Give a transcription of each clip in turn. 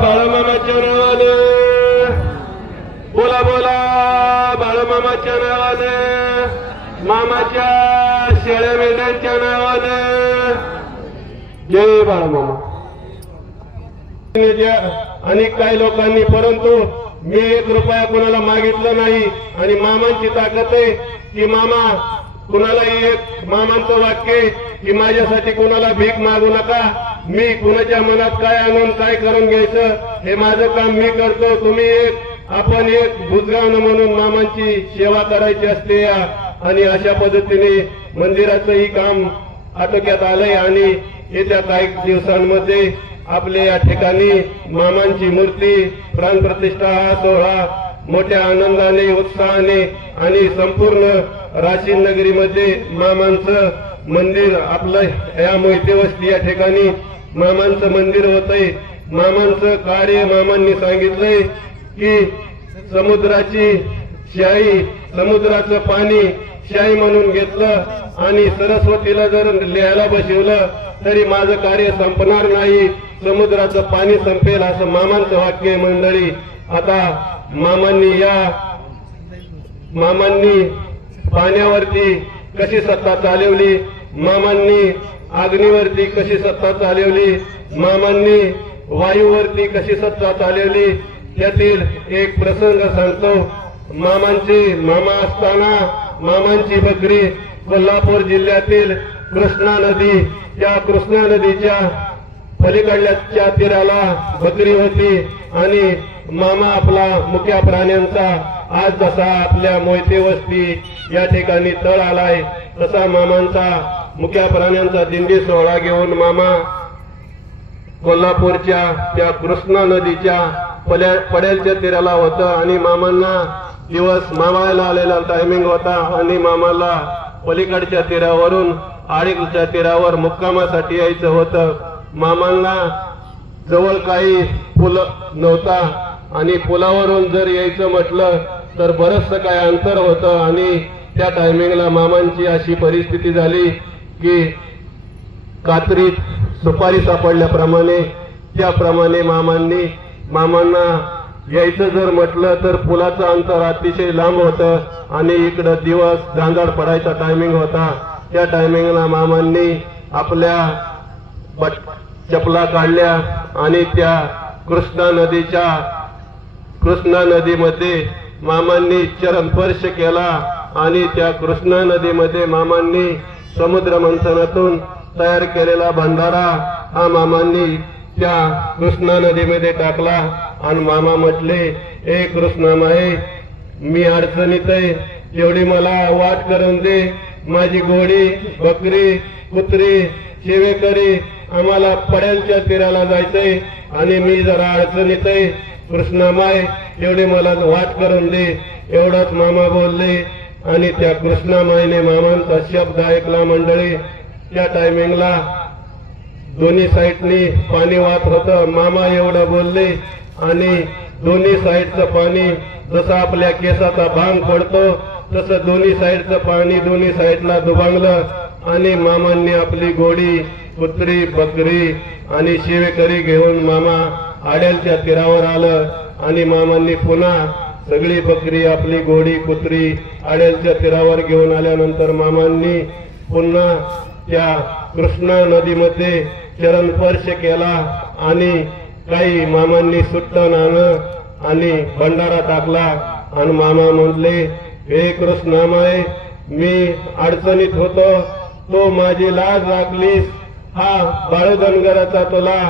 बाळमामाच्या नावानं, बोला बोला बाळमामाच्या नावानं, मामाच्या शेळ्या मेंढ्यांच्या नावानं, जय बाळमामा. अनेक काही लोकांनी, परंतु मी 1 रुपया कोणाला मागितलं नाही. आणि मामांची ताकद आहे की मामा कुणालाही एक मामांचं वाक्य की माझ्यासाठी कोणाला भीक मागू नका, मी कुणाच्या मनात काय आणून काय करून घ्यायचं हे माझं काम मी करतो. तुम्ही आपण एक बुजगावणं म्हणून मामांची सेवा करायची असते. आणि अशा पद्धतीने मंदिराचंही काम आटोक्यात आलंय आणि येत्या काही दिवसांमध्ये आपल्या या ठिकाणी मामांची मूर्ती प्राणप्रतिष्ठा हा सोहळा मोठ्या आनंदाने, उत्साहाने आणि संपूर्ण राशीन नगरीमध्ये मामांचं मंदिर आपलं या मोहिते वस्ती या ठिकाणी मामांचं मंदिर होतंय. मामांचं कार्य मामांनी सांगितलंय की समुद्राची शाई, समुद्राचं पाणी शाई म्हणून घेतलं आणि सरस्वतीला जर लिहायला बसवलं तरी माझं कार्य संपणार नाही, समुद्राचं पाणी संपेल असं मामांचं वाक्य मंडळी. आता मामांनी पाण्यावरती कशी सत्ता चालवली, मामांनी अग्नीवरती कशी सत्ता चालवली, मामांनी वायूवरती कशी सत्ता चालवली, त्यातील एक प्रसंग सांगतो. मामा असताना मामांची बकरी कोल्हापूर जिल्ह्यातील कृष्णा नदी, त्या कृष्णा नदीच्या पलीकडल्याच्या तीराला बकरी होती आणि मामा आपला मुक्या प्राण्यांचा आज जसा आपल्या मोहिते वस्ती या ठिकाणी तळ आलाय तसा मामांचा मुक्या प्राण्यांचा दिंडी सोहळा घेऊन मामा कोल्हापूरच्या त्या कृष्णा नदीच्या पडेलच्या तीराला होतं. आणि मामांना दिवस मामाला आलेला टायमिंग होता आणि मामाला पलीकडच्या तीरावरून आडीच्या तीरावर मुक्कामासाठी यायचं होतं. मामांना जवळ काही पूल नव्हता आणि पुलावरून जर यायचं म्हटलं तर बरंचसं काय अंतर होतं. आणि त्या टायमिंगला मामांची अशी परिस्थिती झाली की कात्रीत सुपारी सापडल्याप्रमाणे त्याप्रमाणे मामांना यायचं जर म्हटलं तर पुलाचं अंतर अतिशय लांब होतं आणि इकडं दिवस गांजाड पडायचा टायमिंग होता. त्या टायमिंगला मामांनी आपल्या चपला काढल्या आणि त्या कृष्णा नदीमध्ये मामांनी चरणस्पर्श केला आणि त्या कृष्णा नदीमध्ये मामांनी समुद्र मंथनातून तयार केलेला भंडारा हा मामांनी त्या कृष्णा नदीमध्ये टाकला. आणि मामा म्हटले, ए कृष्णामाई, मी अडचणीत आहे, तेवढी मला वाट करून दे, माझी घोडी, बकरी, कुत्री, शेवेकरी, आम्हाला पड्यांच्या तीराला जायचंय आणि मी जरा अडचणीत आहे, कृष्णामाई तेवढी मला वाट करून दे. एवढंच मामा बोलले आणि त्या कृष्णामाईने मामांचा शब्द ऐकला. मंडळी, त्या टायमिंगला दोन्ही साईडनी पाणी वाहत होतं. मामा एवढं बोलले आणि दोन्ही साईडचं पाणी जसं आपल्या केसाचा भांग पडतो तसं दोन्ही साईडचं पाणी दोन्ही साईडला दुभांगलं आणि मामांनी आपली घोडी, कुत्री, बकरी आणि शेवेकरी घेऊन मामा आड्यालच्या तीरावर आलं. आणि मामांनी पुन्हा सगळी बकरी, आपली घोडी, कुत्री आड्यालच्या तीरावर घेऊन आल्यानंतर मामांनी पुन्हा त्या कृष्णा नदीमध्ये चरणस्पर्श केला आणि काही मामांनी सुट्टं नाणं आणि भंडारा टाकला. आणि मामा म्हटले, हे कृष्णामाई, मी अडचणीत होतो, तो माझी लाज राखलीस, हा बाळू धनगराचा तुला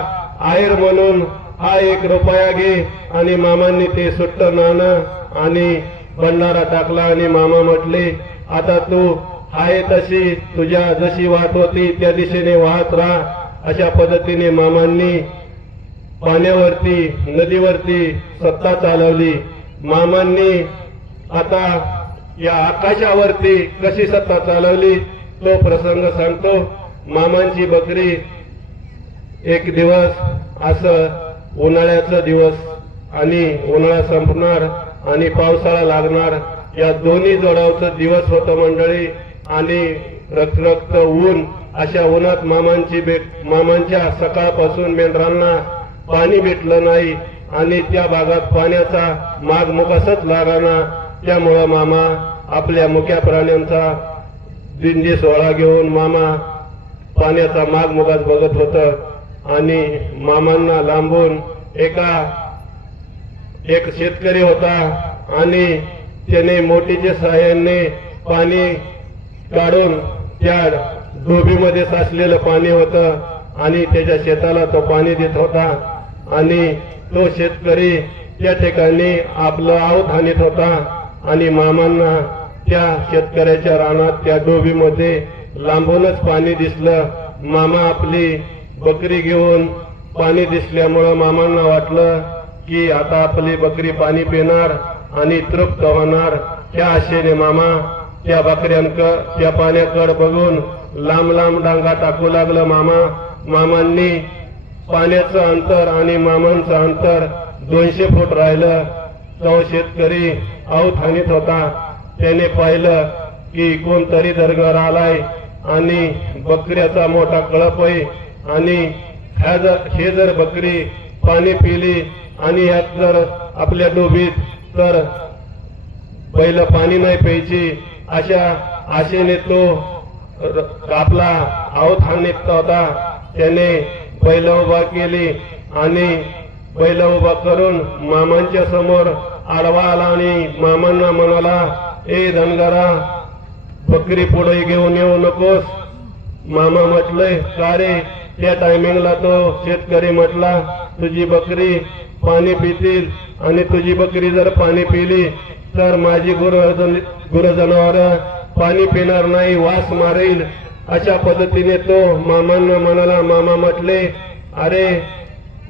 आहेर म्हणून हा 1 रुपया घे. आणि मामांनी ते सुट्टं नाणं आणि भंडारा टाकला आणि मामा म्हटले, आता तू आहे तशी, तुझ्या जशी वाहत होती त्या दिशेने वाहत राहा. अशा पद्धतीने मामांनी पाण्यावरती, नदीवरती सत्ता चालवली. मामांनी आता या आकाशावरती कशी सत्ता चालवली तो प्रसंग सांगतो. मामांची बकरी एक दिवस असं उन्हाळ्याचा दिवस आणि उन्हाळा संपणार आणि पावसाळा लागणार या दोन्ही जोडावचं दिवस होतं मंडळी. आणि रखरखत ऊन, अशा उन्हात मामांच्या सकाळपासून मेंढरांना पाणी भेटलं नाही आणि त्या भागात पाण्याचा माग मुकासच लागाना। त्यामुळं मामा आपल्या मुक्या प्राण्यांचा दिंडी सोहळा घेऊन मामा पाण्याचा माग मुगास बघत होत आणि मामांना लांबून एक शेतकरी होता आणि त्याने मोठीच्या सहाय्याने पाणी काढून त्या डोबीमध्ये साचलेलं पाणी होतं आणि त्याच्या शेताला तो पाणी देत होता आणि तो शेतकरी त्या ठिकाणी आपलं आवत हाणीत होता आणि मामांना त्या शेतकऱ्याच्या रानात त्या डोबीमध्ये लांबूनच पाणी दिसलं। मामा आपली बकरी घेऊन पाणी दिसल्यामुळं मामांना वाटलं की आता आपली बकरी पाणी पिणार आणि तृप्त होणार। त्या आशेने मामा त्या त्या पाण्याकडे बघून लांब लांब डांगा टाकू लागलं। मामांनी पाण्याचं अंतर आणि मामांचं अंतर 200 फूट राहिलं। तो शेतकरी आवत हाणीत होता। त्याने पाहिलं की कोणतरी दरगार आलाय आणि बकऱ्याचा मोठा कळप आहे आणि हे जर बकरी पाणी पिली आणि ह्यात जर आपल्या डोबीत तर बैल पाणी नाही प्यायची, अशा आशेने तो आपला आवत हाणीत होता। त्याने बैल उभा केली आणि बैल उभा करून मामांच्या समोर आडवा आला आणि मामांना म्हणाला, ए धनगरा, बकरी पुढे घेऊन येऊ नकोस। मामा म्हटलंय, का रे? त्या टायमिंगला तो शेतकरी म्हटला, तुझी बकरी पाणी पितील आणि तुझी बकरी जर पाणी पिली तर माझी गुरजनावर पाणी पिणार नाही, वास मारेल। अशा पद्धतीने तो मामांना म्हणाला। मामा म्हटले, अरे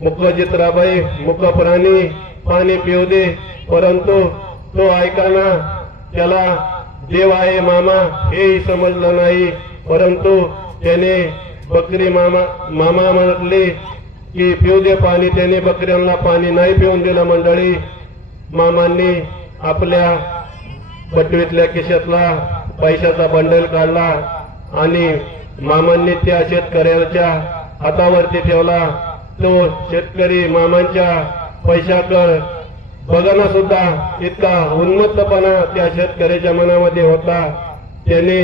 मुकजित्राबाई, मुक प्राणी पाणी पिऊ दे, परंतु तो ऐकाना, त्याला देव आहे मामा हेही समजलं नाही। परंतु त्याने बकरी मामा म्हटले की पिऊ दे पाणी, त्याने बकऱ्यांना पाणी नाही पिऊन दिलं। मंडळी, मामांनी आपल्या बटवीतल्या खिशातला पैशाचा बंडल काढला आणि मामांनी त्या शेतकऱ्याच्या हातावरती ठेवला। तो शेतकरी मामांच्या पैशाकडे बघणं सुद्धा इतका उन्मत्तपणा त्या शेतकऱ्याच्या मनामध्ये होता। त्याने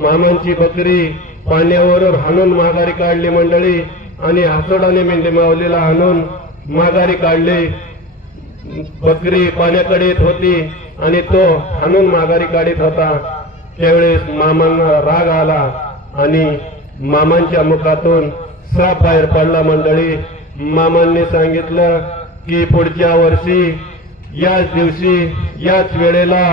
मामांची बकरी पाण्यावरून हाणून माघारी काढली मंडळी आणि हासोडाने मेंढी माऊलीला हाणून माघारी काढली। बकरी पाण्याकडे येत होती आणि तो हाणून माघारी काढीत होता। त्यावेळेस मामांना राग आला आणि मामांच्या मुखातून श्राप बाहेर पडला। मंडळी, मामांनी सांगितलं की पुढच्या वर्षी याच दिवशी याच वेळेला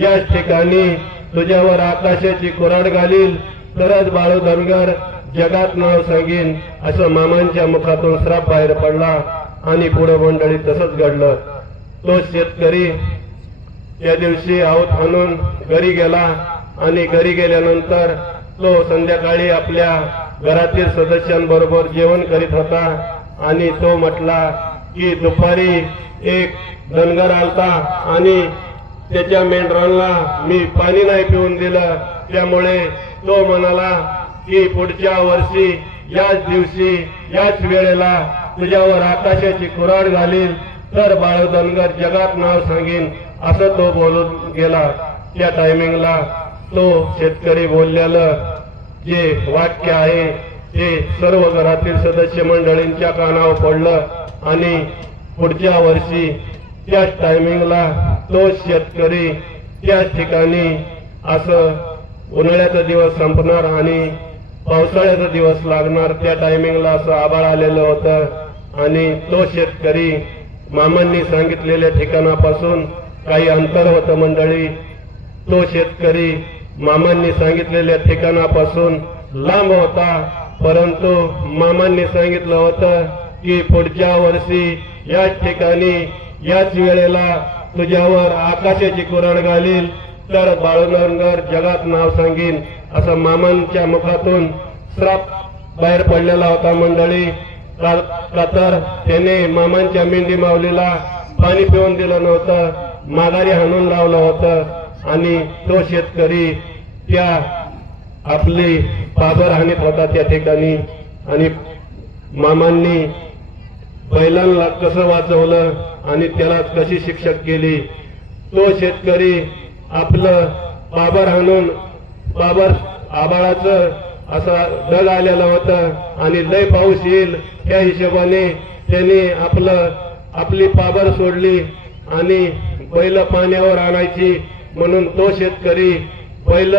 याच ठिकाणी तुझ्यावर आकाशाची कुऱ्हाड घालील तरच बाळू धनगर जगात नाव सांगीन, असं मामांच्या मुखातून श्राप बाहेर पडला आणि पुढे मंडळी तसंच घडलं। तो शेतकरी त्या दिवशी आवत हाणून घरी गेला आणि घरी गेल्यानंतर तो संध्याकाळी आपल्या घरातील सदस्यांबरोबर जेवण करीत होता आणि तो म्हटला की दुपारी एक धनगर आलता आणि त्याच्या मेंढरांना मी पाणी नाही पिऊन दिलं, त्यामुळे तो म्हणाला की पुढच्या वर्षी याच दिवशी याच वेळेला तुझ्यावर आकाशाची कुऱ्हाड घालील तर बाळू धनगर जगात नाव सांगीन, असं तो बोलून गेला। त्या टायमिंगला तो शेतकरी बोललेलं जे वाक्य आहे ते सर्व घरातील सदस्य मंडळींच्या कानावर पडलं आणि पुढच्या वर्षी त्याच टायमिंगला तो शेतकरी त्याच ठिकाणी असं उन्हाळ्याचा दिवस संपणार आणि पावसाळ्याचा दिवस लागणार, त्या टायमिंगला असं आभाळ आलेलं होतं आणि तो शेतकरी मामांनी सांगितलेल्या ठिकाणापासून काही अंतर होतं। मंडळी, तो शेतकरी मामांनी सांगितलेल्या ठिकाणापासून लांब होता, परंतु मामांनी सांगितलं होतं की पुढच्या वर्षी याच ठिकाणी याच वेळेला तुझ्यावर आकाशाची कुऱ्हाड घालील तर बाळू धनगर जगात नाव सांगीन, असं मामांच्या मुखातून श्राप बाहेर पडलेला होता। मंडळी, का तर त्याने मामांच्या मेंढी माऊलीला पाणी पिऊन दिलं नव्हतं, माघारी हाणून लावलं होतं आणि तो शेतकरी त्या आपली पाबर हाणीत होता त्या ठिकाणी आणि मामांनी बैलांना कसं वाचवलं आणि त्याला कशी शिक्षा केली। तो शेतकरी आपलं बाबर हाणून बाबर आबाळाचं असा ढग आलेला होता आणि लय पाऊस येईल त्या हिशोबाने त्यांनी आपली पाबर सोडली आणि बैल पाण्यावर आणायची म्हणून तो शेतकरी बैल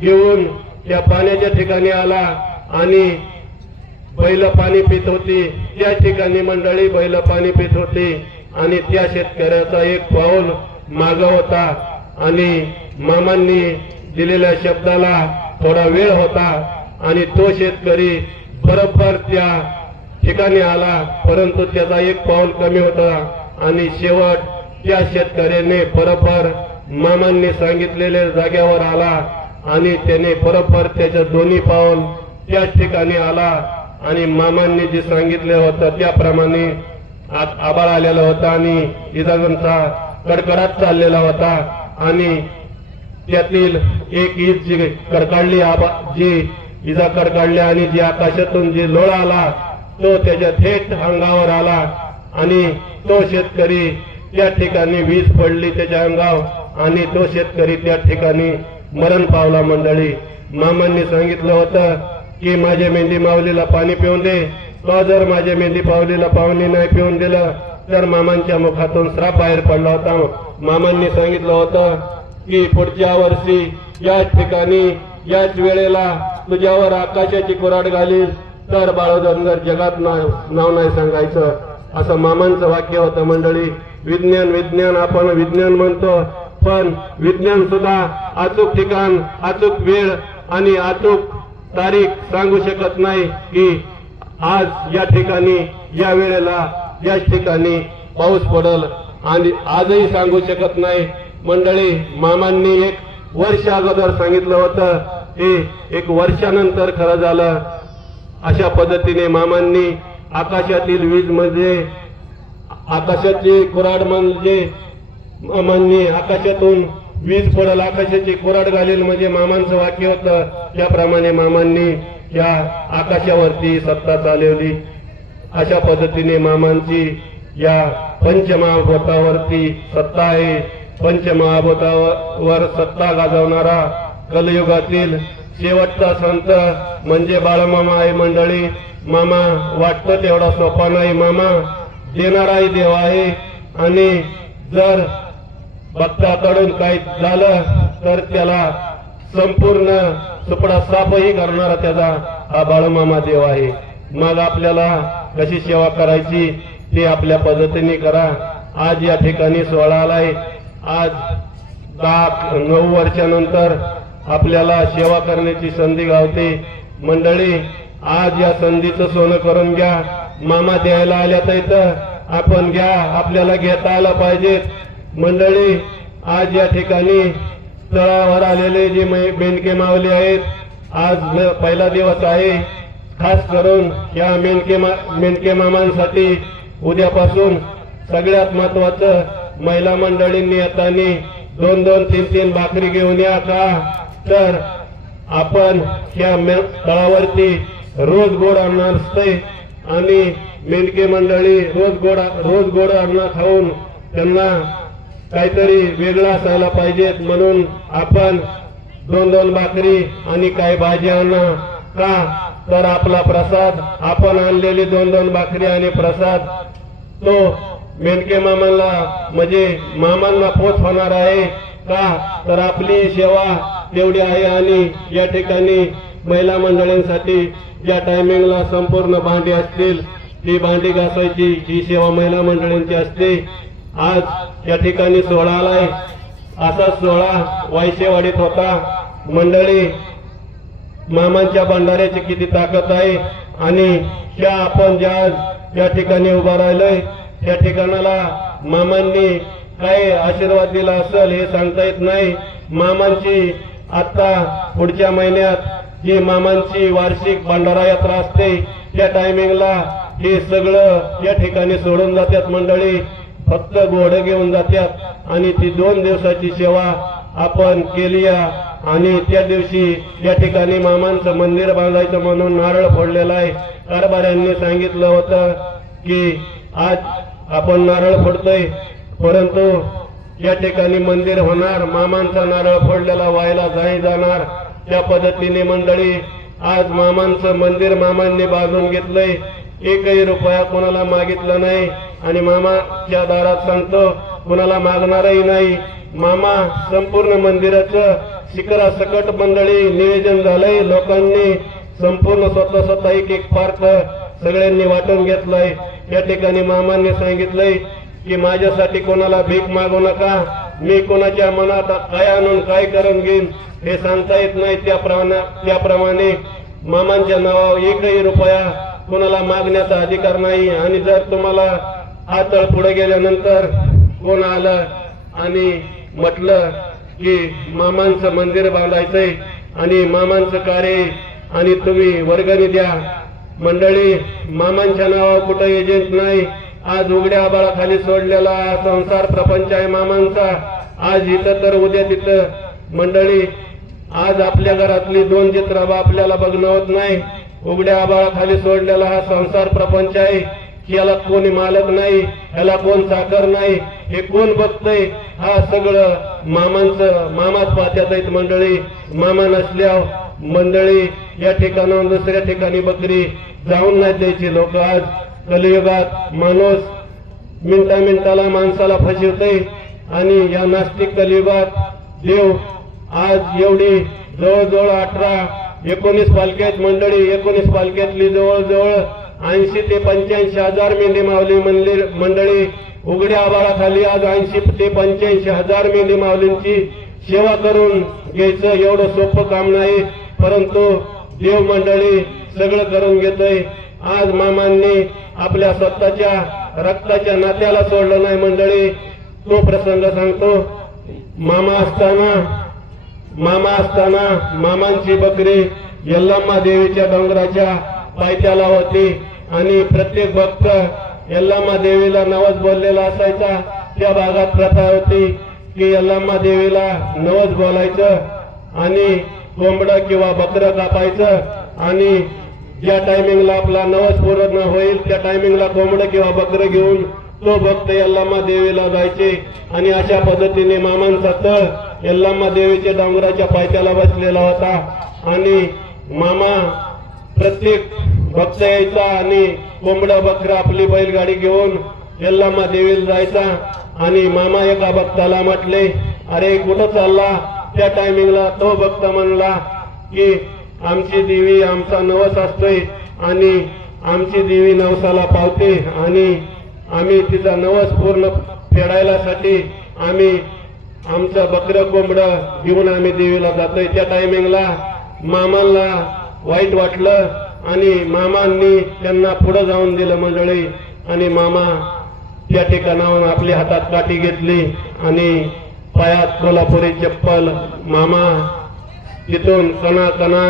घेऊन त्या पाण्याच्या ठिकाणी आला आणि बैल पाणी पित होती। त्या ठिकाणी मंडळी बैल पाणी पित होती आणि त्या शेतकऱ्याचा एक पाऊल माग होता आणि मामांनी दिलेल्या शब्दाला थोडा वेळ होता आणि तो शेतकरी बरोबर त्या ठिकाणी आला, परंतु त्याचा एक पाऊल कमी होता आणि शेवट त्या शेतकऱ्याने बरोबर मामांनी सांगितलेल्या जागेवर आला आणि त्याने बरोबर त्याच्या दोन्ही पाऊल त्याच ठिकाणी आला आणि मामांनी जे सांगितलं होतं त्याप्रमाणे आबाळ आलेला होता आणि इजागंचा कडकडाट चाललेला होता आणि त्यातील एक ईद जी कडकडली जी इजा कडकडली आणि जी आकाशातून जी लोळ आला तो त्याच्या थेट अंगावर आला आणि तो शेतकरी त्या ठिकाणी वीज पडली त्याच्या अंगावर आणि तो शेतकरी त्या ठिकाणी मरण पावला। मंडळी मामांनी सांगितलं होतं की माझ्या मेंढी माऊलीला पाणी पिऊन दे, तो जर माझ्या मेंढी माऊलीला पाणी नाही पिऊन दिलं तर मामांच्या मुखातून श्राप बाहेर पडला होता। मामांनी सांगितलं होतं की पुढच्या वर्षी याच ठिकाणी याच वेळेला तुझ्यावर आकाशाची कुऱ्हाड घालील तर बाळोदंगर जगात नाव नाही सांगायचं, असं मामांचं वाक्य होतं। मंडळी विज्ञान आपण विज्ञान म्हणतो, पण विज्ञान सुद्धा अचूक ठिकाण अचूक वेळ आणि अचूक तारीख सांगू शकत नाही की आज या ठिकाणी या वेळेला याच ठिकाणी पाऊस पडल आणि आजही सांगू शकत नाही। मंडळी मामांनी एक वर्ष अगोदर सांगितलं होतं ते एक वर्षानंतर खरं झालं। अशा पद्धतीने मामांनी आकाशातील वीज म्हणजे आकाशाची कुऱ्हाड म्हणजे मामांनी आकाशातून वीज पडल आकाशाची कुऱ्हाड घालील म्हणजे मामांचं वाक्य होतं। त्याप्रमाणे मामांनी या आकाशावरती सत्ता चालवली। अशा पद्धतीने मामांची या पंचमहाभूतावरती सत्ता आहे। पंचमहाभूतावर सत्ता गाजवणारा कलयुगातील शेवटचा संत म्हणजे बाळमामा आहे। मंडळी मामा वाटतं तेवढा सोपा नाही, मामा देणाराही देव आहे आणि जर भक्ताकडून काही झालं तर त्याला संपूर्ण सुपडा साफही करणारा त्याचा हा बाळमामा देव आहे। मग आपल्याला कशी सेवा करायची ते आपल्या पद्धतीने करा। आज या ठिकाणी सोहळा आलाय, आज 9 वर्षानंतर आपल्याला सेवा करण्याची संधी गावते। मंडळी आज या संधीचं सोनं करून घ्या। मामा द्यायला आल्या तर आपण घ्या, आपल्याला घेता आलं पाहिजेत। मंडळी आज या ठिकाणी तळावर आलेले जे मेंढके माऊली आहेत, आज पहिला दिवस आहे। खास करून या मेंढके मामांसाठी उद्यापासून सगळ्यात महत्वाचं महिला मंडळींनी येताना 2-2, 3-3 भाकरी घेऊन या का, तर आपण या तळावरती रोज गोड आणणार असते आणि मेंढके मंडळी रोज गोड अन्न खाऊन त्यांना काहीतरी वेगळं असायला पाहिजेत म्हणून आपण 2-2 भाकरी आणि काही भाजी आणा का, तर आपला प्रसाद आपण आणलेली 2-2 भाकरी आणि प्रसाद तो मेंढके मामांना म्हणजे मामांना पोच होणार आहे का, तर आपली सेवा तेवढी आहे। आणि या ठिकाणी महिला मंडळींसाठी ज्या टायमिंगला संपूर्ण भांडी असतील ती भांडी घासायची ही सेवा महिला मंडळींची असते। आज या ठिकाणी सोहळा आलाय, असा सोहळा वायशेवाडीत होता। मंडळी मामांच्या भंडाऱ्याची किती ताकद आहे आणि त्या आपण ज्या ठिकाणी उभा राहिलोय त्या ठिकाणाला मामांनी काय आशीर्वाद दिला असेल हे सांगता येत नाही। मामांची आता पुढच्या महिन्यात जी मामांची वार्षिक भंडारा यात्रा असते त्या टायमिंगला हे सगळं या ठिकाणी सोडून जातात। मंडळी फक्त घोडं घेऊन जातात आणि ती 2 दिवसाची सेवा आपण केली आणि त्या दिवशी या ठिकाणी मामांचं मंदिर बांधायचं म्हणून नारळ फोडलेला आहे। कारभाऱ्यांनी सांगितलं होतं की आज आपण नारळ फोडतोय, परंतु या ठिकाणी मंदिर होणार, मामांचा नारळ फोडलेला व्हायला जाणार। त्या पद्धतीने मंडळी आज मामांचं मंदिर मामांनी बांधून घेतलंय, एकही रुपया कोणाला मागितला नाही आणि मामाच्या दारात सांगतो कोणाला मागणारही नाही। मामा संपूर्ण मंदिराचं शिखरासकट मंडळी नियोजन झालंय, लोकांनी संपूर्ण स्वतः एक पार्क सगळ्यांनी वाटून घेतलाय। या ठिकाणी मामांनी सांगितलंय की माझ्यासाठी कोणाला भीक मागू नका, मी कोणाच्या मनात काय आणून काय करून घेईन हे सांगता येत नाही। त्याप्रमाणे मामांच्या नावावर एकही रुपया कोणाला मागण्याचा अधिकार नाही। आणि जर तुम्हाला हा तळ पुढे गेल्यानंतर कोण आलं आणि म्हटलं की मामांचं मंदिर बांधायचंय आणि मामांचं कार्य आणि तुम्ही वर्गणी द्या, मंडळी मामांच्या नावावर कुठं एजंट नाही। आज उघड्या आभाळाखाली सोडलेला संसार प्रपंच आहे मामांचा। आज इथं तर उद्या तिथं मंडळी आज आपल्या घरातली 2 चित्र आपल्याला बघणं होत नाही। उघड्या आभाळाखाली सोडलेला हा संसार प्रपंच आहे, याला कोणी मालक नाही, याला कोण साखर नाही, हे कोण बघतंय? हा सगळं मामाच पाहत्यात आहेत मंडळी। मामा नसल्यावर मंडळी या ठिकाणाहून दुसऱ्या ठिकाणी बकरी जाऊन नाही द्यायची। लोक आज कलियुगात माणूस मिनिटाला माणसाला फसवतोय आणि या नास्तिक कलियुगात देव आज एवढी जवळजवळ 18-19 पालखी आहेत मंडळी। 19 पालख्यातली जवळजवळ 80 ते 85 हजार मेंढी माऊली मंडळी उघड्या आभाळाखाली आज 80 ते 85 हजार मेंढी माऊलींची सेवा करून घ्यायचं एवढं सोपं काम नाही, परंतु देव मंडळी सगळं करून घेतोय। आज मामांनी आपल्या स्वतःच्या रक्ताच्या नात्याला सोडलं नाही मंडळी। तो प्रसंग सांगतो। मामा असताना मामांची बकरी यल्लाम्मा देवीच्या डोंगराच्या पायथ्याला होती आणि प्रत्येक भक्त यल्लाम्मा देवीला नवस बोललेला असायचा। त्या भागात प्रथा होती की यल्लाम्मा देवीला नवस बोलायचं आणि कोंबडं किंवा बकरं कापायचं आणि ज्या टायमिंगला आपला नवस पूर्ण होईल त्या टायमिंगला कोंबडं किंवा बकरं घेऊन तो भक्त यल्लाम्मा देवीला जायचे। आणि अशा पद्धतीने मामांचा तळ यल्लाम्मा देवीच्या डोंगराच्या पायथ्याला बसलेला होता आणि मामा प्रत्येक भक्त यायचा आणि कोंबडा बकरा आपली बैलगाडी घेऊन यल्लाम्मा देवीला जायचा। आणि मामा एका भक्ताला म्हटले, अरे कुठं चालला? त्या टायमिंगला तो भक्त म्हणला की आमची देवी आमचा नवस असतोय आणि आमची देवी नवसाला पावते आणि आम्ही तिचा नवस पूर्ण फेडायलासाठी आम्ही आमचं बकरं कोंबडं घेऊन आम्ही देवीला जातोय। त्या टायमिंगला मामांना वाईट वाटलं आणि मामांनी त्यांना पुढे जाऊन दिलं मंडळी। आणि मामा त्या ठिकाणाहून आपल्या हातात काठी घेतली आणि पायात कोल्हापुरी चप्पल, मामा तिथून कणा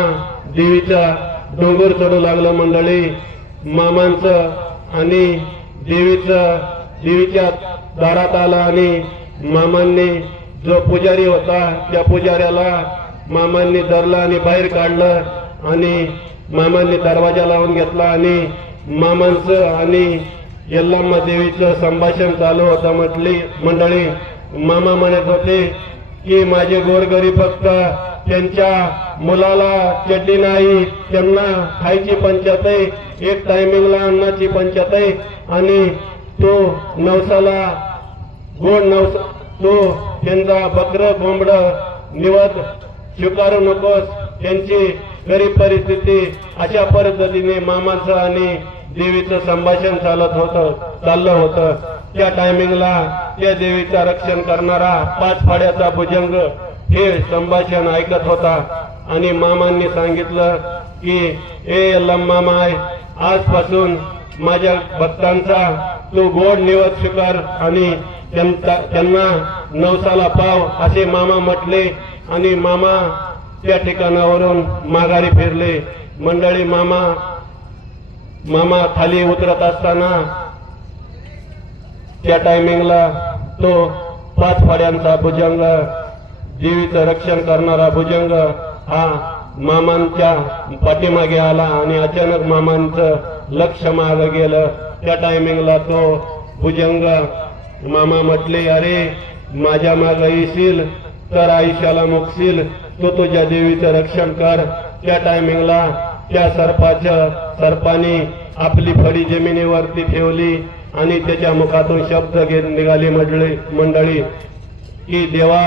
देवीचा डोंगर चढू लागलं मंडळी। मामांचं आणि देवीच्या दारात आला आणि मामांनी जो पुजारी होता त्या पुजाऱ्याला मामांनी धरलं आणि बाहेर काढलं आणि मामांनी दरवाजा लावून घेतला आणि मामांचं आणि यल्लाम्मा देवीचं संभाषण चालू होतं मंडळी। मामा म्हणत होते की माझे गोरगरीब भक्त त्यांच्या मुलाला चड्डी नाही, त्यांना खायची पंचायत आहे, एक टायमिंगला अन्नाची पंचायत आहे आणि तो नवसाला गोड नवस तो त्यांचा बकरं कोंबडं निवद स्वीकारू नकोस, त्यांची गरीब परिस्थिती। अशा पद्धतीने मामाचं आणि देवीचं संभाषण चाललं होतं। त्या टायमिंगला त्या देवीचं रक्षण करणारा 5 फाड्याचा भुजंग हे संभाषण ऐकत होता आणि मामांनी सांगितलं की ए यल्लाम्मा माय, आजपासून माझ्या भक्तांचा तू गोड निवद स्वीकार आणि त्यांना नवसाला पाव असे मामा म्हटले आणि मामा त्या ठिकाणावरून माघारी फिरले मंडळी। मामा खाली उतरत असताना त्या टायमिंगला तो 5 फाड्यांचा भुजंग, देवीचं रक्षण करणारा भुजंग हा मामांच्या पाठीमागे आला आणि अचानक मामांचं लक्ष मागे गेलं त्या टायमिंगला तो भुजंग मामा म्हटले, अरे माझ्या मागे येशील तर आयुष्याला मुकशील, तू तुझ्या देवीचं रक्षण कर. त्या टायमिंगला त्या सर्पाने आपली फडी जमिनीवरती ठेवली आणि त्याच्या मुखातून शब्द निघाले मंडळी की देवा,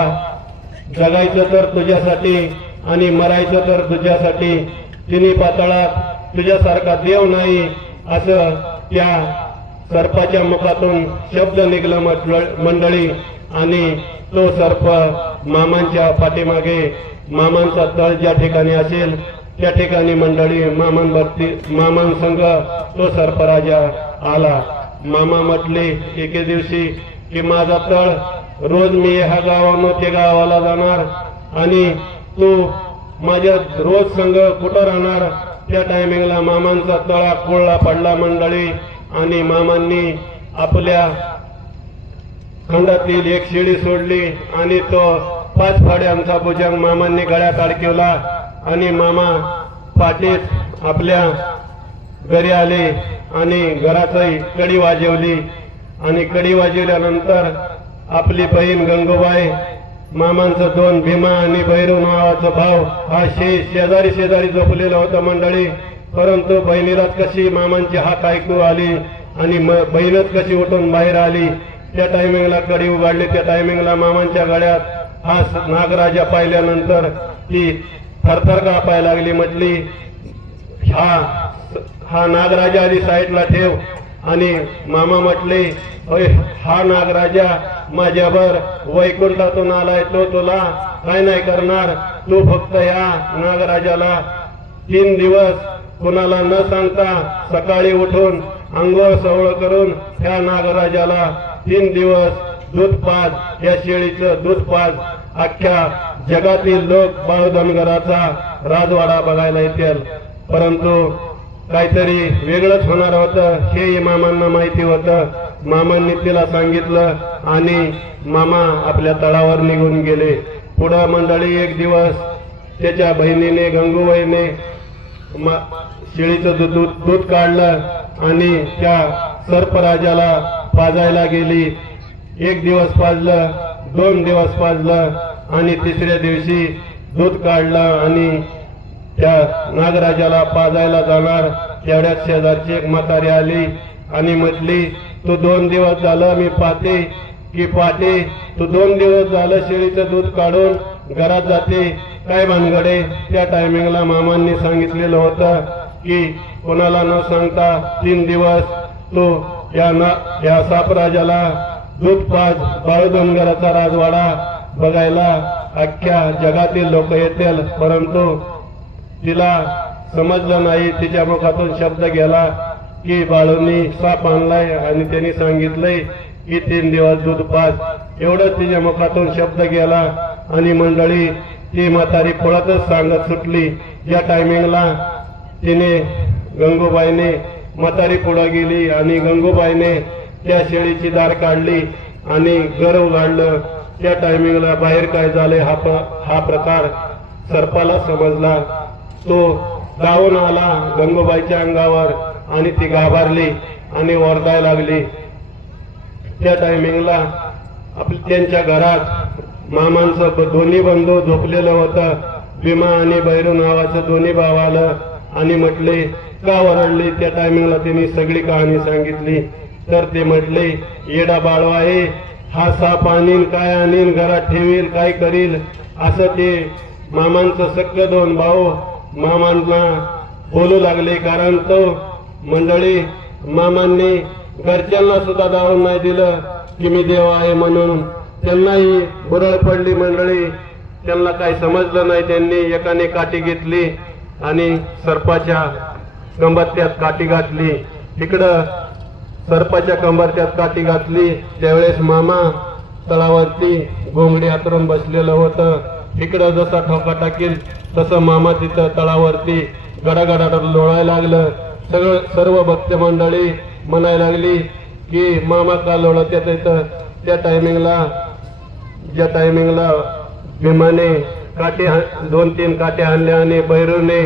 जगायचं तर तुझ्यासाठी आणि मरायचं तर तुझ्यासाठी. तिन्ही पाताळात तुझ्यासारखा देव नाही, असं त्या सर्पाच्या मुखातून शब्द निघलं मंडळी. आणि तो सर्प मामांच्या पाठीमागे, मामांचा तळ ज्या ठिकाणी असेल त्या ठिकाणी मंडळी मामांसंग तो सर्पराजा आला. मामा म्हटले एके दिवशी की माझा तळ, रोज मी ह्या गावानं त्या गावाला जाणार आणि तू माझ्या रोज संघ कुठं राहणार. त्या टायमिंगला मामांचा तळा कोळला पडला मंडळी आणि मामांनी आपल्या खंडातील एक शिडी सोडली आणि तो 5 फाड्यांचा भुजंग मामांनी गळ्यात अडकवला आणि मामा पाठीत आपल्या घरी आले आणि घरातही कडी वाजवली. आणि कडी वाजवल्यानंतर आपली बहीण गंगूबाई, मामांचं 2 भीमा आणि भैरव नावाचा भाव हा शेजारी झोपलेला होता मंडळी. परंतु बहिणीलाच कशी मामांची हाक ऐकू आली आणि बहीणच कशी उठून बाहेर आली. त्या टायमिंगला कडी उघडली. त्या टायमिंगला मामांच्या गळ्यात हा नागराजा पाहिल्यानंतर ती थरथर कापायला लागली. म्हटली, हा नागराजा आधी साईडला ठेव. आणि मामा म्हटले, होय हा नागराजा माझ्यावर वैकुंठातून आलाय, तो तुला काय नाही करणार. तू फक्त ह्या नागराजाला 3 दिवस कुणाला न सांगता सकाळी उठून अंघोळ सवळ करून ह्या नागराजाला 3 दिवस दूध पाज, या शेळीचं दूध पाज. अख्ख्या जगातील लोक बाळधनगराचा राजवाडा बघायला येतील. परंतु काहीतरी वेगळंच होणार होतं हे मामांना माहिती होतं. मामांनी तिला सांगितलं आणि मामा आपल्या तळावर निघून गेले. पुढं मंडळी एक दिवस त्याच्या बहिणीने गंगूबाईने शेळीचं दूध काढलं आणि त्या सर्पराजाला पाजायला गेली. 1 दिवस पाजलं, 2 दिवस पाजलं आणि 3ऱ्या दिवशी दूध काढलं आणि त्या नागराजाला पाजायला जाणार तेवढ्यात शेजारची एक म्हातारी आली आणि म्हटली, तू 2 दिवस झालं मी पाहते की पाटे, तू 2 दिवस झालं शेळीचं दूध काढून घरात जाते, काय भानगडे. त्या टायमिंगला मामांनी सांगितलेलं होतं की कोणाला न सांगता 3 दिवस तो या सापराजाला दूध पाज. बाळधनगराचा राजवाडा बघायला अख्ख्या जगातील लोक येतील. परंतु तिला समजलं नाही. तिच्या मुखातून शब्द गेला की बाळूंनी साप आणलाय आणि त्यांनी सांगितलंय की 3 दिवस दूध पाज. एवढंच तिच्या मुखातून शब्द गेला आणि मंडळी ती म्हातारी पळतच सांगत सुटली. या टायमिंगला तिने गंगूबाईने म्हातारी पुढे गेली आणि गंगूबाईने त्या शेळीची दार काढली आणि घर उघडलं. त्या टायमिंगला बाहेर काय झाले हा प्रकार सर्पाला समजला. तो धावून आला गंगूबाईच्या अंगावर आणि ती घाबरली आणि ओरडायला लागली. त्या टायमिंगला त्यांच्या घरात मामांचं दोन्ही बंधू झोपलेलं होतं. भीमा आणि भैरू नावाचं दोन्ही भाव आलं आणि म्हटले, का ओरडली. त्या टायमिंगला त्यांनी सगळी कहाणी सांगितली. तर ते म्हटले, येडा बाळवा आहे, हा साप आणीन काय आणीन, घरात ठेवील काय करील. असं ते मामांचं सख्ख 2 भाऊ मामांना बोलू लागले. कारण तो मंडळी मामांनी घरच्यांना सुद्धा दावून नाही दिलं की मी देव आहे म्हणून. त्यांनाही बुरळ पडली मंडळी. त्यांना काही समजलं नाही. त्यांनी एकाने काठी घेतली आणि सर्पाच्या कंबरत्यात काठी घातली. इकडं सर्पाच्या कंबरत्यात काठी घातली. त्यावेळेस मामा तळावरती घोंगडी हातरून बसलेलं होतं. इकडं जसा ठोका टाकील तसं मामा तिथं तळावरती गडागडा लोळायला लागलं. सर्व भक्त मंडळी म्हणायला लागली की मामा का लोळत येतं. त्या टायमिंगला भीमाने काठी 2-3 काठी आणल्या आणि भैरूने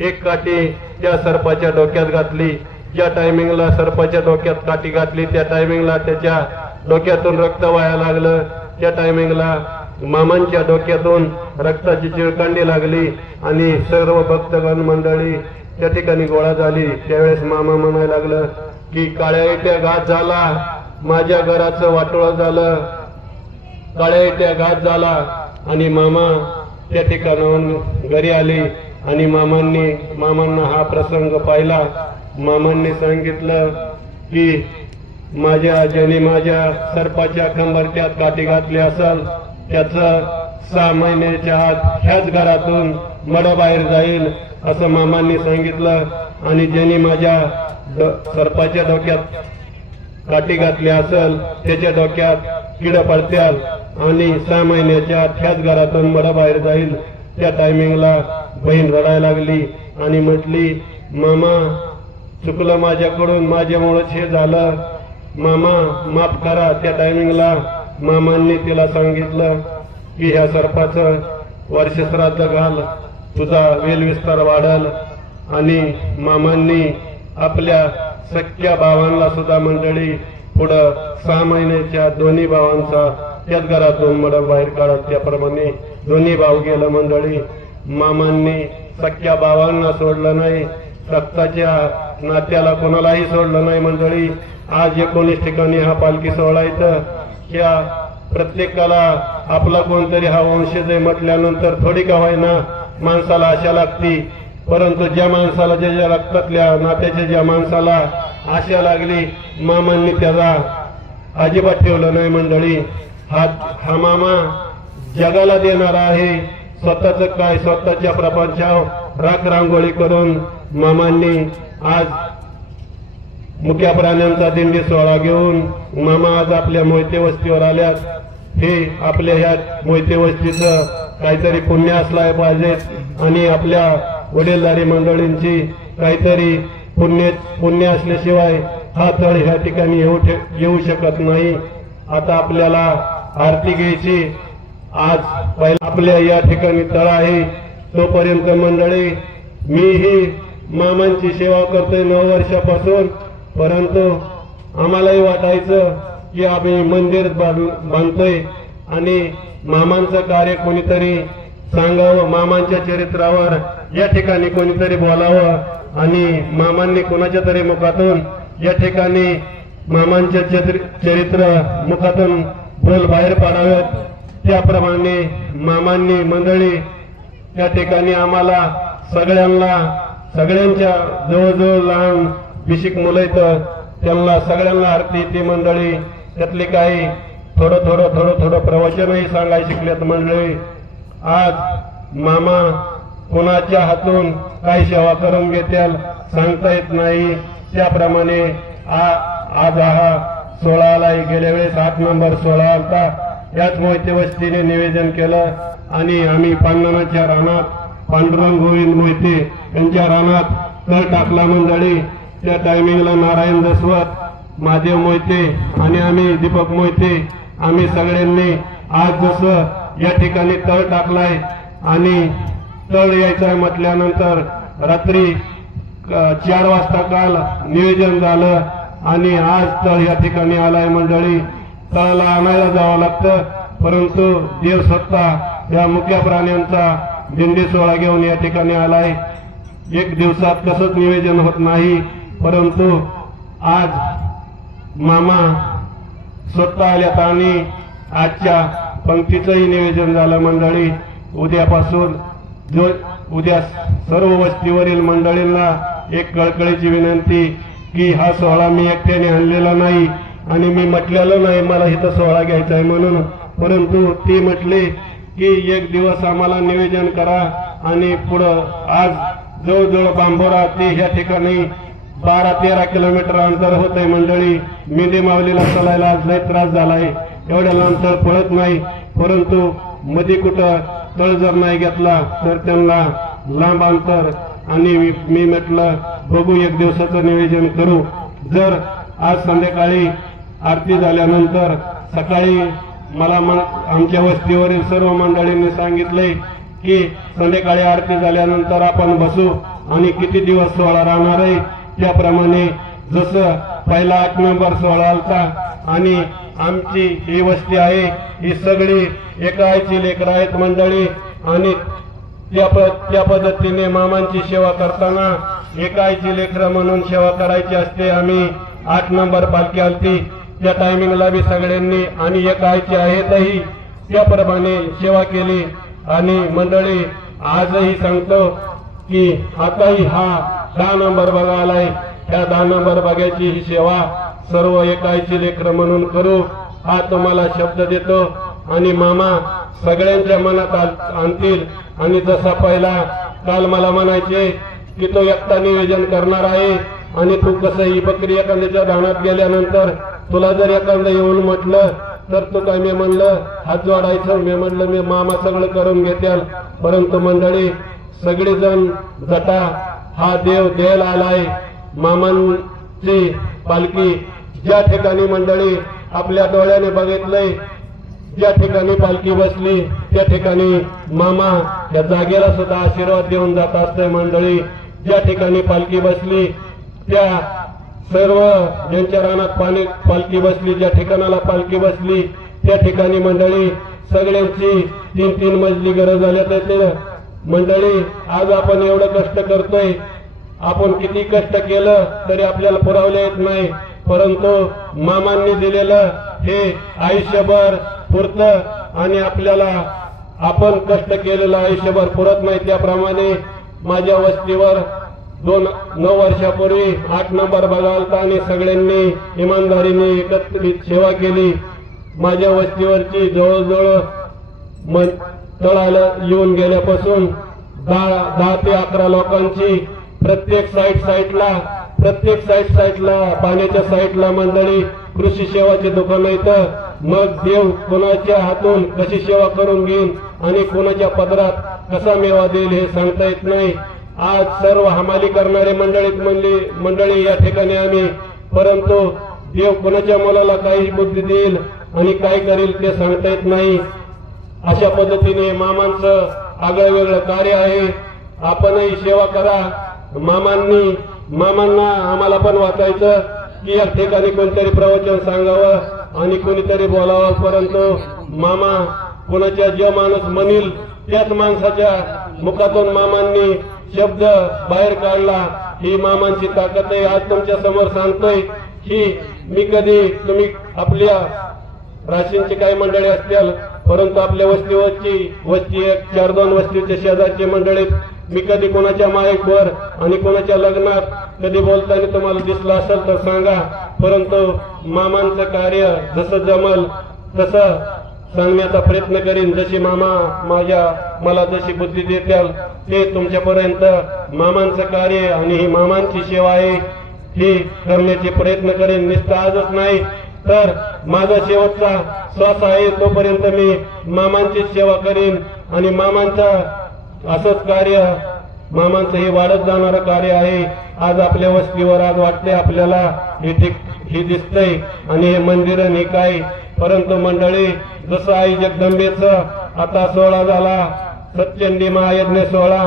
एक काठी त्या सर्पाच्या डोक्यात घातली. ज्या टायमिंगला सरपाच्या डोक्यात काठी घातली त्या टायमिंगला त्याच्या डोक्यातून रक्त वाया लागलं, त्या टायमिंगला मामांच्या डोक्यातून रक्ताची चिळकांडी लागली आणि सर्व भक्तगण मंडळी त्या ठिकाणी गोळा झाली। त्यावेळेस मामा म्हणायला लागलं की काळ्या इट्या घात झाला, माझ्या घराचं वाटोळं झालं, काळ्या इट्या घात झाला। आणि मामा त्या ठिकाणाहून घरी आली आणि मामांना हा प्रसंग पाहिला। मामांनी सांगितलं की ज्याने माझ्या सर्पाच्या कंबरट्यात काठी घातली असेल त्याचं 6 महिन्याच्या आत ह्याच घरातून मड बाहेर जाईल असं मामांनी सांगितलं। आणि ज्यांनी माझ्या सर्पाच्या डोक्यात काठी घातली असेल त्याच्या डोक्यात किड पडत्याल आणि 6 महिन्याच्या आत ह्याच घरातून मड बाहेर जाईल। त्या टायमिंगला बहीण रडायला लागली आणि म्हटली, मामा चुकलं माझ्याकडून, माझ्यामुळेच हे झालं, मामा माफ करा। त्या टायमिंगला मामांनी तिला सांगितलं की ह्या सर्पाचं वर्षश्राद्ध घाल, तुझा वेलविस्तार वाढल। आणि मामांनी आपल्या सख्या भावांना सुद्धा मंडळी पुढं 6 महिन्याच्या दोन्ही भावांचा त्याच घरातून मड बाहेर काढत, त्याप्रमाणे दोन्ही भाऊ गेलं मंडळी। मामांनी सख्या भावांना सोडलं नाही, रक्ताच्या नात्याला कोणालाही सोडलं नाही मंडळी। आज 19 ठिकाणी हा पालखी सोहळा इथं, या प्रत्येकाला आपला कोणतरी हा वंशज आहे म्हटल्यानंतर थोडी का होईना माणसाला आशा लागती, परंतु ज्या माणसाला ज्याच्या रक्तातल्या नात्याच्या ज्या माणसाला आशा लागली मामांनी त्याला अजिबात ठेवलं नाही मंडळी। हा मामा जगाला देणारा आहे, स्वतःच काय स्वतःच्या प्रपंचावर राख रांगोळी करून मामांनी आज मुक्या प्राण्यांचा दिंडी सोहळा घेऊन मामा आज आपल्या मोहिते वस्तीवर आल्यात। हे आपल्या ह्या मोहिते वस्तीचं काहीतरी पुण्य असला पाहिजे आणि आपल्या वडीलधारी मंडळींची काहीतरी पुण्य असल्याशिवाय हा तळ ह्या ठिकाणी येऊ शकत नाही। आता आपल्याला आरती घ्यायची, आज पहिला आपल्या या ठिकाणी तळ आहे, तोपर्यंत मंडळी मीही मामांची सेवा करतोय 9 वर्षापासून, परंतु आम्हालाही वाटायचं की आम्ही मंदिर बांधतोय आणि मामांचं कार्य कोणीतरी सांगावं, मामांच्या चरित्रावर या ठिकाणी कोणीतरी बोलावं आणि मामांनी कोणाच्या तरी मुखातून या ठिकाणी मामांच्या चरित्र मुखातून बोल बाहेर पाडावेत। त्याप्रमाणे मामांनी मंडळी या ठिकाणी आम्हाला सगळ्यांच्या जवळजवळ लहान बिशिक मुलं इथं त्यांना सगळ्यांना आरती येते मंडळी। त्यातले काही थोडं प्रवचनही सांगायला शिकलेत मंडळी। आज मामा कोणाच्या हातून काही सेवा करून घेतील सांगता येत नाही, त्याप्रमाणे आज हा सोहळाला गेल्या वेळेस 8 नंबर सोहळा होता, याच मोहिते वस्तीने निवेदन केलं आणि आम्ही पांडणाच्या रानात पांडुरंग गोविंद मोहिते यांच्या रानात तळ टाकला मंडळी। त्या टायमिंगला नारायण दसवत, महादेव मोहिते आणि आम्ही दीपक मोहिते आम्ही सगळ्यांनी आज जसं या ठिकाणी तळ टाकलाय आणि तळ यायचा म्हटल्यानंतर रात्री 4 वाजता काल नियोजन झालं आणि आज तळ या ठिकाणी आलाय मंडळी। तळाला आणायला जावं लागतं, परंतु देव स्वतः या मुक्या प्राण्यांचा दिंडी सोहळा घेऊन या ठिकाणी आलाय। 1 दिवसात कसंच नियोजन होत नाही, परंतु आज मामा स्वतः आल्यात आणि आजच्या पंक्तीचंही नियोजन झालं मंडळी। उद्यापासून उद्या सर्व वस्तीवरील मंडळींना एक कळकळीची विनंती की हा सोहळा मी एकट्याने आणलेला नाही आणि मी म्हटलेलं नाही मला इथं सोहळा घ्यायचा आहे म्हणून, परंतु ती म्हटली की 1 दिवस आम्हाला निवेदन करा आणि पुढं आज जवळजवळ बांबोरा ते ह्या ठिकाणी 12-13 किलोमीटर अंतर होत आहे मंडळी। मेंढे मावलीला चालायला आज लय त्रास झालाय, एवढ्या लांब तळ पळत नाही, परंतु मध्ये कुठं तळ जर नाही घेतला तर त्यांना लांब अंतर आणि मी म्हटलं बघू 1 दिवसाचं नियोजन करू। जर आज संध्याकाळी आरती झाल्यानंतर सकाळी मला आमच्या वस्तीवरील सर्व मंडळींनी सांगितले की संध्याकाळी आरती झाल्यानंतर आपण बसू आणि किती दिवस सोहळा राहणार आहे त्याप्रमाणे जसं पहिला 8 नंबर सोहळा आलता आणि आमची ही वस्ती आहे ही सगळी एका आईची लेकरं आहेत मंडळी आणि त्या पद्धतीने मामांची सेवा करताना एका आईची लेकरं म्हणून सेवा करायची असते। आम्ही 8 नंबर पालखी आलती त्या टायमिंगला बी सगळ्यांनी आणि एका आईची आहेतही त्याप्रमाणे सेवा केली आणि मंडळी आजही सांगतो की आताही हा 10 नंबर बघा आलाय त्या 10 नंबर बघायची ही सेवा सर्व एकाईची लेकरं म्हणून करू हा तुम्हाला शब्द देतो आणि मामा सगळ्यांच्या मनात आणतील। आणि जसा पहिला काल मला म्हणायचे की तो एकटा नियोजन करणार आहे आणि तू कसंही बकरी एखाद्याच्या धानात गेल्यानंतर तुला जर एखादं येऊन म्हटलं तर तू काय मी म्हणलं हात जोडायचं मी म्हणलं मी मामा सगळं करून घेत्याल। परंतु मंडळी सगळेजण जटा हा देव द्यायला आलाय। मामांची पालखी ज्या ठिकाणी मंडळी आपल्या डोळ्याने बघितलंय ज्या ठिकाणी पालखी बसली त्या ठिकाणी मामा त्या जागेला सुद्धा आशीर्वाद देऊन जात असतंय। मंडळी ज्या ठिकाणी पालखी बसली त्या सर्व ज्यांच्या रानात पालखी बसली ज्या ठिकाणाला पालखी बसली त्या ठिकाणी मंडळी सगळ्यांची 3-3 मजली गरज झाल्या। मंडळी आज आपण एवढं कष्ट करतोय आपण किती कष्ट केलं तरी आपल्याला पुरावले येत नाही परंतु मामांनी दिलेलं हे आयुष्यभर पुरतं आणि आपल्याला आपण कष्ट केलेलं आयुष्यभर पुरत नाही। त्याप्रमाणे माझ्या वस्तीवर 9 वर्षापूर्वी 8 नंबर बघालता आणि सगळ्यांनी इमानदारीने एकत्रित सेवा केली। माझ्या वस्तीवरची जवळजवळ तळाला येऊन गेल्यापासून 10 ते 11 लोकांची प्रत्येक साईडला पाण्याच्या साईडला मंडळी कृषी सेवाचे दुकान येतं। मग देव कोणाच्या हातून कशी सेवा करून घेईन आणि कोणाच्या पदरात कसा मेवा देईल हे सांगता येत नाही। आज सर्व हमाली करणारे मंडळी या ठिकाणी आम्ही परंतु देव कोणाच्या मुलाला काही बुद्धी देईल आणि काय करेल ते सांगता येत नाही। अशा पद्धतीने मामांचं आगळं वेगळं कार्य आहे। आपणही सेवा करा। मामांना आम्हाला पण वाचायचं की या ठिकाणी कोणतरी प्रवचन सांगावं आणि कोणीतरी बोलावं परंतु मामा कोणाच्या जे माणूस म्हणेल त्याच माणसाच्या मुखातून मामांनी शब्द बाहेर काढला ही मामांची ताकद आहे। आज तुमच्या समोर सांगतोय की मी कधी तुम्ही आपल्या राशींची काही मंडळी असतील परंतु आपल्या वस्ती 4-2 वस्तीच्या शेजारची मंडळी मी कधी कोणाच्या माईकवर आणि कोणाच्या लग्नात कधी बोलताना तुम्हाला दिसलं असेल तर सांगा परंतु मामांचं कार्य जसं जमल तसं सांगण्याचा प्रयत्न करीन। जशी मामा मला जशी बुद्धी देतील ते तुमच्यापर्यंत मामांचं कार्य आणि ही मामांची सेवा आहे ही करण्याचे प्रयत्न करीन। नुसतं आजच नाही तर माझा शेवटचा श्वास आहे तोपर्यंत मी मामांची सेवा करीन आणि मामांचा असंच कार्य मामांचं हे वाढत जाणारं कार्य आहे। आज आपल्या वस्तीवर आज वाटते आपल्याला हे दिसतंय आणि हे मंदिर हे काय परंतु मंडळी जसं आई जगदंबेचं आता सोहळा झाला सत्यचंडी महायज्ञ सोहळा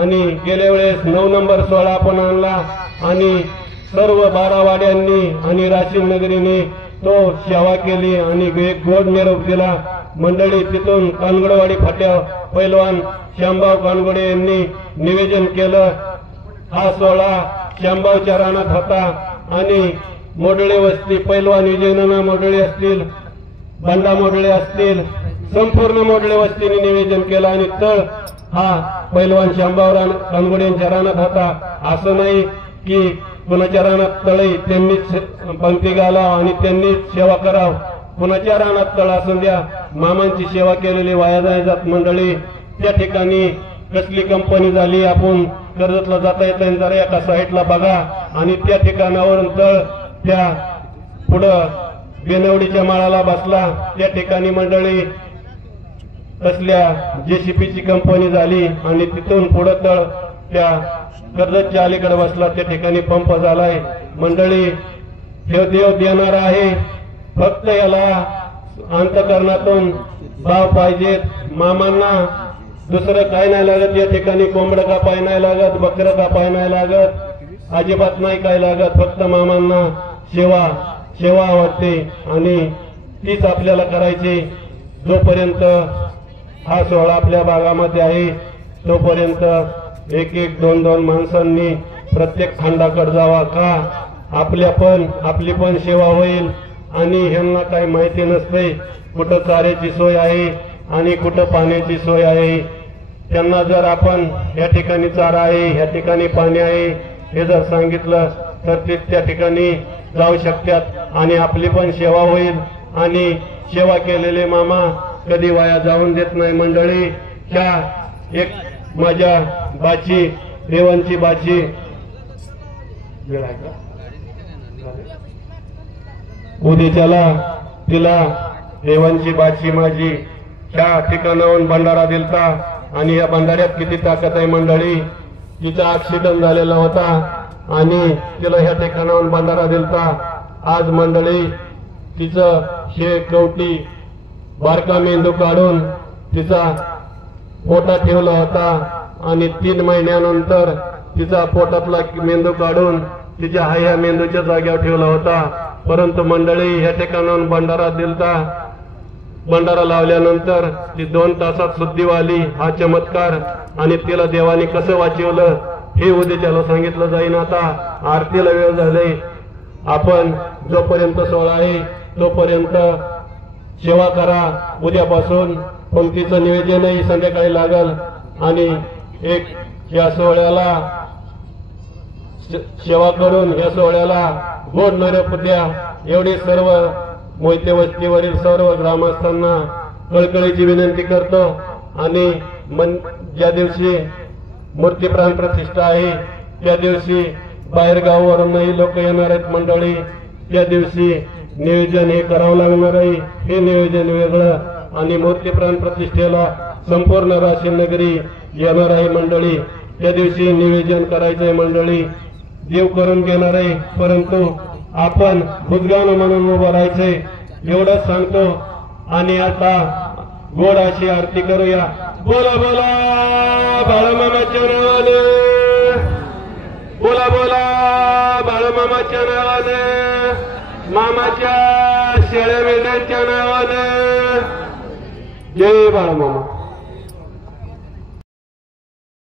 आणि गेल्या वेळेस 9 नंबर सोहळा आपण आणला आणि सर्व 12 वाड्यांनी आणि राशीन नगरीने तो सेवा केली आणि एक गोड निरोप दिला। मंडळी तिथून कानगडवाडी फाट्या पैलवान श्यामभाऊ कानगडे यांनी निवेदन केलं। हा सोहळा श्यामभाऊच्या रानात होता आणि मोडळे वस्ती पैलवान विजयनाना मोडळे असतील बंडा मोडळे असतील संपूर्ण मोडळे वस्तीने निवेदन केलं आणि तळ हा पैलवान श्यामभाऊ कानगडे यांच्या रानात होता। असं नाही की कुणाच्या रानात तळी त्यांनीच पंक्ती घालाव आणि त्यांनीच सेवा कराव कुणाच्या रानात तळ असून द्या मामांची सेवा केलेली वाया जात। मंडळी त्या ठिकाणी कसली कंपनी झाली आपण कर्जतला जाता येता जरा एका साईडला बघा आणि त्या ठिकाणावरून तळ त्या पुढं बेनवडीच्या माळाला बसला त्या ठिकाणी मंडळी कसल्या जेसीपीची कंपनी झाली आणि तिथून पुढं तळ त्या कर्जतच्या अलीकडे बसला त्या ठिकाणी पंप झालाय। मंडळी देव देणार आहे फक्त याला अंतकरणातून भाव पाहिजेत। मामांना दुसरं काय नाही लागत या ठिकाणी कोंबडं कापाय नाही लागत बकरं कापाय नाही लागत अजिबात नाही काय लागत, फक्त मामांना सेवा आवडते आणि तीच आपल्याला करायची. जोपर्यंत हा सोहळा आपल्या भागामध्ये आहे तोपर्यंत एक दोन माणसांनी प्रत्येक खंडाकडे जावा का आपली पण सेवा होईल. आणि ह्यांना काही माहिती नसते कुठं चाऱ्याची सोय आहे आणि कुठं पाण्याची सोय आहे. त्यांना जर आपण या ठिकाणी चारा आहे, ह्या ठिकाणी पाणी आहे हे जर सांगितलं तर ते त्या ठिकाणी जाऊ शकतात आणि आपली पण सेवा होईल. आणि सेवा केलेले मामा कधी वाया जाऊन देत नाही. मंडळी, ह्या एक माझ्या बाची, रेवणची बाची, उद्याच्याला तिला रेवणची बाची माझी ह्या ठिकाणाहून भंडारा दिलता आणि या भंडाऱ्यात किती ताकद आहे मंडळी. तिचा ऍक्सिडेंट झालेला होता आणि तिला ह्या ठिकाणाहून भंडारा दिलता. आज मंडळी तिचं हे कवटी बारका मेंदू काढून तिचा पोटात ठेवला होता आणि 3 महिन्यानंतर तिचा पोटातला मेंदू काढून तिच्या ह्या मेंदूच्या जागेवर ठेवला होता. परंतु मंडळी ह्या ठिकाणाहून भंडारा दिलता. भंडारा लावल्यानंतर ती 2 तासात शुद्धी आली. हा चमत्कार आणि तिला देवाने कसं वाचवलं हे उद्याच्याला सांगितलं जाईन. आता आरतीला वेळ झाले. आपण जोपर्यंत सोहळा आहे तोपर्यंत सेवा करा. उद्यापासून पंक्तीचं नियोजनही संध्याकाळी लागल आणि या सोहळ्याला सेवा करून या सोहळ्याला गोड नैवेद्य द्या. एवढी सर्व मोहिते वस्तीवरील सर्व ग्रामस्थांना कळकळीची विनंती करतो. आणि ज्या दिवशी मूर्ती प्राण प्रतिष्ठा आहे त्या दिवशी बाहेर गावावरूनही लोक येणार आहेत मंडळी. त्या दिवशी नियोजन हे करावं लागणार आहे. हे नियोजन वेगळं आणि मूर्ती प्राण प्रतिष्ठेला संपूर्ण राशीन नगरी येणार आहे मंडळी. त्या दिवशी नियोजन करायचंय मंडळी. देव करून घेणार आहे परंतु आपण बुजगावनं म्हणून उभं राहायचंय एवढंच सांगतो. आणि आता गोड अशी आरती करूया. बोला बोला बाळमामाच्या नावाने, बोला बोला बाळमामाच्या नावाने, मामाच्या शेळ्या मेंढ्यांच्या नावाने. जय बाळमामा.